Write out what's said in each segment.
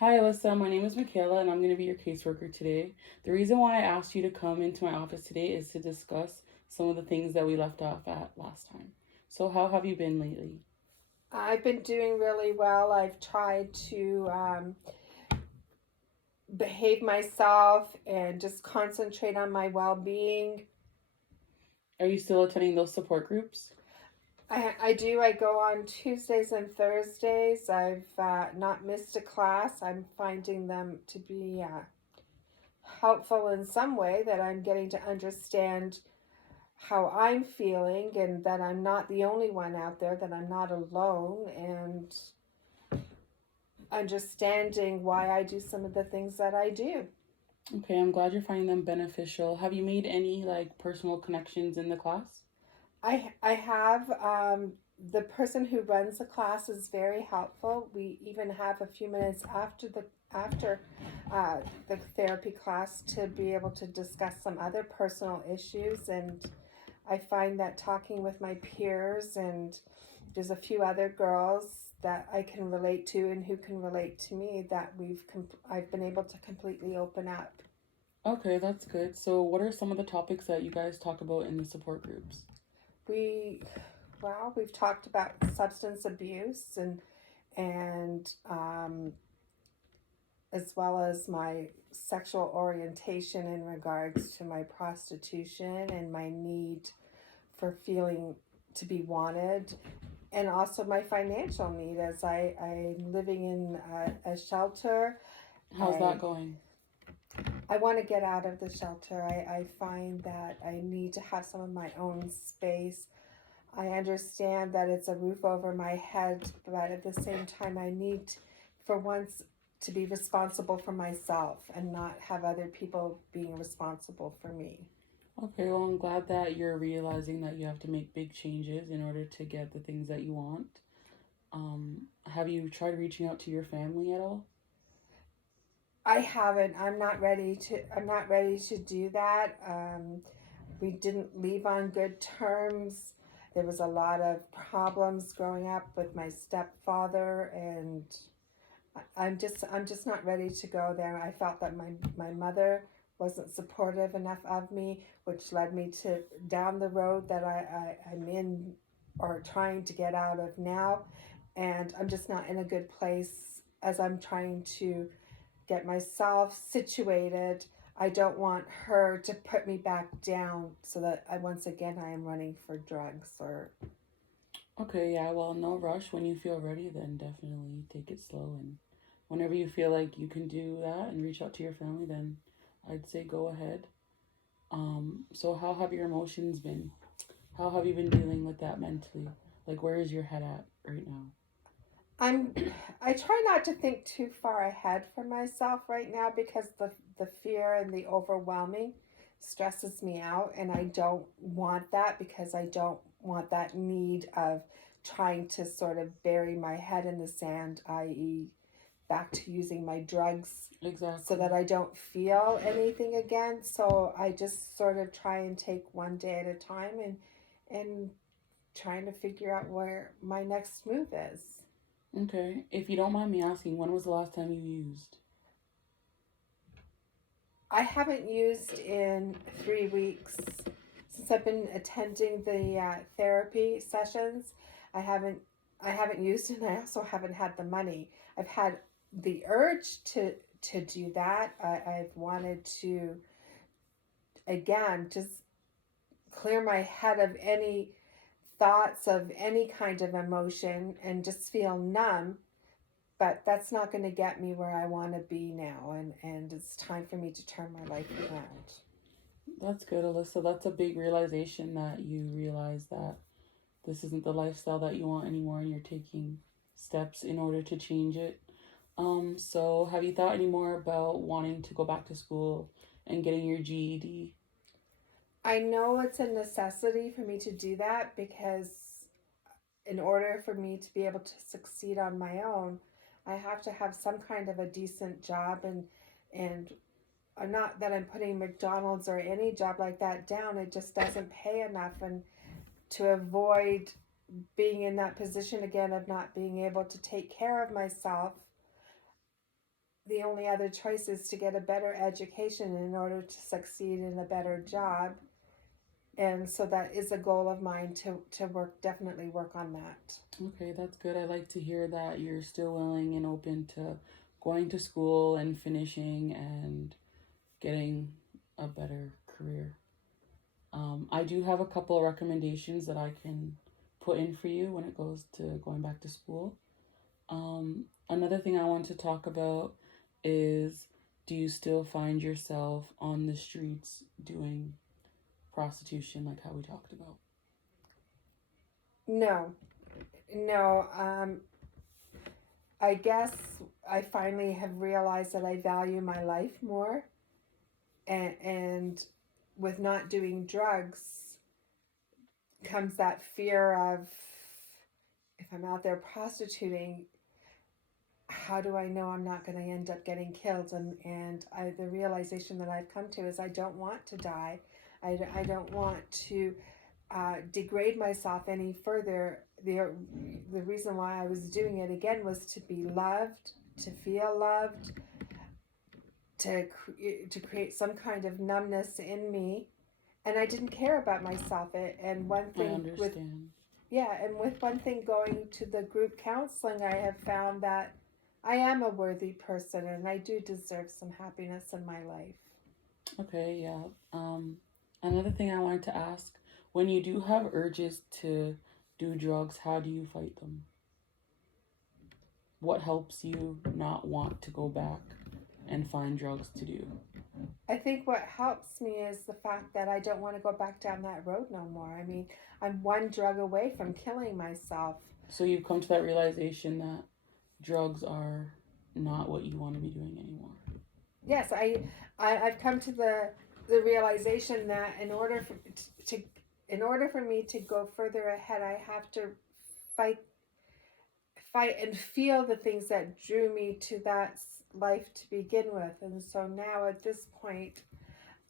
Hi, Alyssa. My name is Michaela, and I'm going to be your caseworker today. The reason why I asked you to come into my office today is to discuss some of the things that we left off at last time. So, how have you been lately? I've been doing really well. I've tried to behave myself and just concentrate on my well being. Are you still attending those support groups? I do. I go on Tuesdays and Thursdays. I've not missed a class. I'm finding them to be helpful in some way, that I'm getting to understand how I'm feeling and that I'm not the only one out there, that I'm not alone, and understanding why I do some of the things that I do. Okay, I'm glad you're finding them beneficial. Have you made any personal connections in the class? I have the person who runs the class is very helpful. We even have a few minutes after uh, the therapy class to be able to discuss some other personal issues, and I find that talking with my peers, and there's a few other girls that I can relate to and who can relate to me, that I've been able to completely open up. Okay, that's good. So, what are some of the topics that you guys talk about in the support groups? We we've talked about substance abuse, and as well as my sexual orientation in regards to my prostitution and my need for feeling to be wanted, and also my financial need as I'm living in a shelter. How's that I going? I want to get out of the shelter. I find that I need to have some of my own space. I understand that it's a roof over my head, but at the same time, I need, for once, to be responsible for myself and not have other people being responsible for me. Okay, well, I'm glad that you're realizing that you have to make big changes in order to get the things that you want. Have you tried reaching out to your family at all? I haven't. I'm not ready to. I'm not ready to do that. We didn't leave on good terms. There was a lot of problems growing up with my stepfather, and I'm just not ready to go there. I felt that my mother wasn't supportive enough of me, which led me to down the road that I'm in, or trying to get out of now. And I'm just not in a good place as I'm trying to get myself situated. I don't want her to put me back down so that once again I am running for drugs or. Okay, yeah, well, no rush. When you feel ready, then definitely take it slow. And whenever you feel like you can do that and reach out to your family, then I'd say go ahead. So how have your emotions been? How have you been dealing with that mentally? Like, where is your head at right now? I'm I try not to think too far ahead for myself right now, because the fear and the overwhelming stresses me out, and I don't want that, because I don't want that need of trying to sort of bury my head in the sand, i.e. back to using my drugs, so Exactly. that I don't feel anything again. So I just sort of try and take one day at a time, and trying to figure out where my next move is. Okay. If you don't mind me asking, when was the last time you used? I haven't used in 3 weeks since I've been attending the therapy sessions. I haven't I haven't used, and I also haven't had the money. I've had the urge to do that. I've wanted to, again, just clear my head of any thoughts of any kind of emotion and just feel numb, but that's not going to get me where I want to be now, and it's time for me to turn my life around. That's good, Alyssa. That's a big realization that you realize that this isn't the lifestyle that you want anymore and you're taking steps in order to change it. So have you thought any more about wanting to go back to school and getting your GED? I know it's a necessity for me to do that, because in order for me to be able to succeed on my own, I have to have some kind of a decent job, and not that I'm putting McDonald's or any job like that down. It just doesn't pay enough, and to avoid being in that position again of not being able to take care of myself, the only other choice is to get a better education in order to succeed in a better job. And so that is a goal of mine to definitely work on that. Okay, that's good. I like to hear that you're still willing and open to going to school and finishing and getting a better career. I do have a couple of recommendations that I can put in for you when it goes to going back to school. Another thing I want to talk about is, do you still find yourself on the streets doing prostitution like how we talked about? No, no. I guess I finally have realized that I value my life more, and with not doing drugs comes that fear of, if I'm out there prostituting, how do I know I'm not going to end up getting killed? The realization that I've come to is I don't want to die. I don't want to degrade myself any further. The reason why I was doing it again was to be loved, to feel loved, to create some kind of numbness in me, and I didn't care about myself. And one I thing understand. with one thing going to the group counseling, I have found that I am a worthy person and I do deserve some happiness in my life. Okay, yeah. Another thing I wanted to ask, when you do have urges to do drugs, how do you fight them? What helps you not want to go back and find drugs to do? I think what helps me is the fact that I don't want to go back down that road no more. I mean, I'm one drug away from killing myself. So you've come to that realization that drugs are not what you want to be doing anymore. Yes, I've come to the realization that in order for me to go further ahead, I have to fight and feel the things that drew me to that life to begin with. And so now at this point,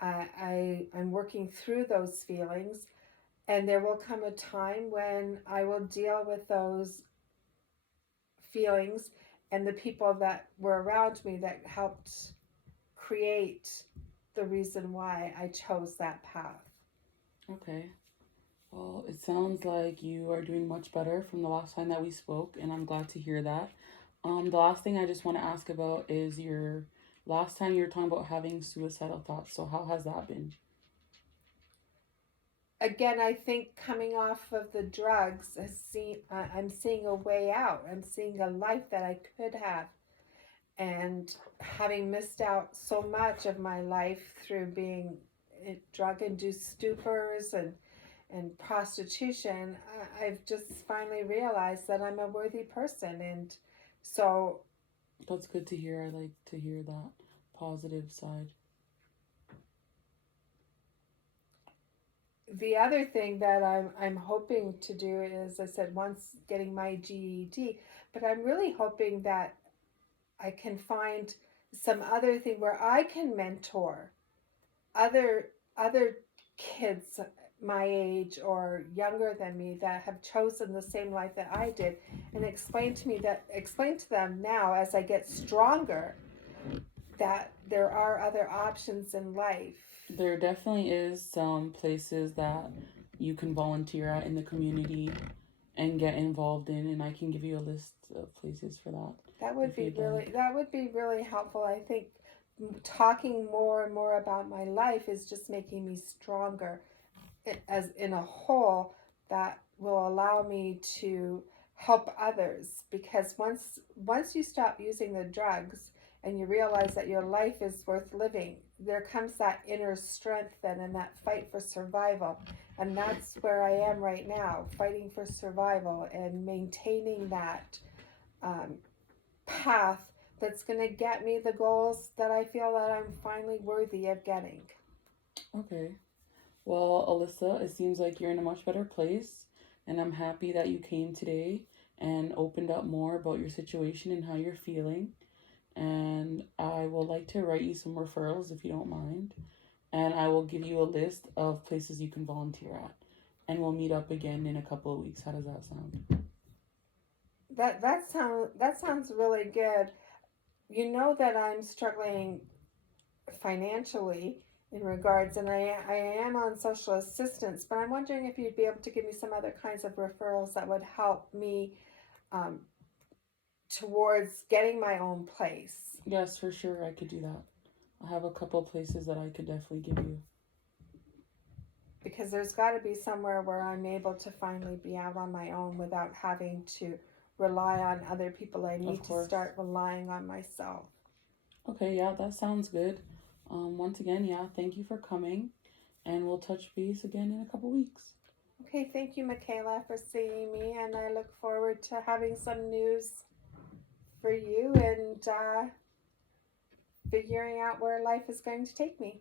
I'm working through those feelings, and there will come a time when I will deal with those feelings and the people that were around me that helped create the reason why I chose that path. Okay. Well, it sounds like you are doing much better from the last time that we spoke, and I'm glad to hear that. The last thing I just want to ask about is your last time you were talking about having suicidal thoughts. So how has that been? Again, I think coming off of the drugs, I'm seeing a way out. I'm seeing a life that I could have. And having missed out so much of my life through being drug-induced stupors and prostitution, I've just finally realized that I'm a worthy person. And so That's good to hear. I like to hear that positive side. the other thing that I'm hoping to do is, I said, once getting my GED, but I'm really hoping that I can find some other thing where I can mentor other kids my age or younger than me that have chosen the same life that I did, and explain to them now as I get stronger that there are other options in life. There definitely is some places that you can volunteer at in the community and get involved in, and I can give you a list of places for that. That would be really helpful. I think talking more and more about my life is just making me stronger as in a whole, that will allow me to help others, because once you stop using the drugs and you realize that your life is worth living, there comes that inner strength then, and that fight for survival. And that's where I am right now, fighting for survival and maintaining that path that's going to get me the goals that I feel that I'm finally worthy of getting. Okay. Well, Alyssa, it seems like you're in a much better place, and I'm happy that you came today and opened up more about your situation and how you're feeling. And I would like to write you some referrals if you don't mind. And I will give you a list of places you can volunteer at. And we'll meet up again in a couple of weeks. How does that sound? That sounds really good. you know that I'm struggling financially in regards, and I am on social assistance, but I'm wondering if you'd be able to give me some other kinds of referrals that would help me um, towards getting my own place. Yes, for sure, I could do that. I have a couple places that I could definitely give you. Because there's got to be somewhere where I'm able to finally be out on my own without having to rely on other people. I Of need to course. start relying on myself. Okay, yeah, that sounds good. Once again, yeah, thank you for coming, and we'll touch base again in a couple weeks. Okay, thank you, Michaela, for seeing me, and I look forward to having some news for you and figuring out where life is going to take me.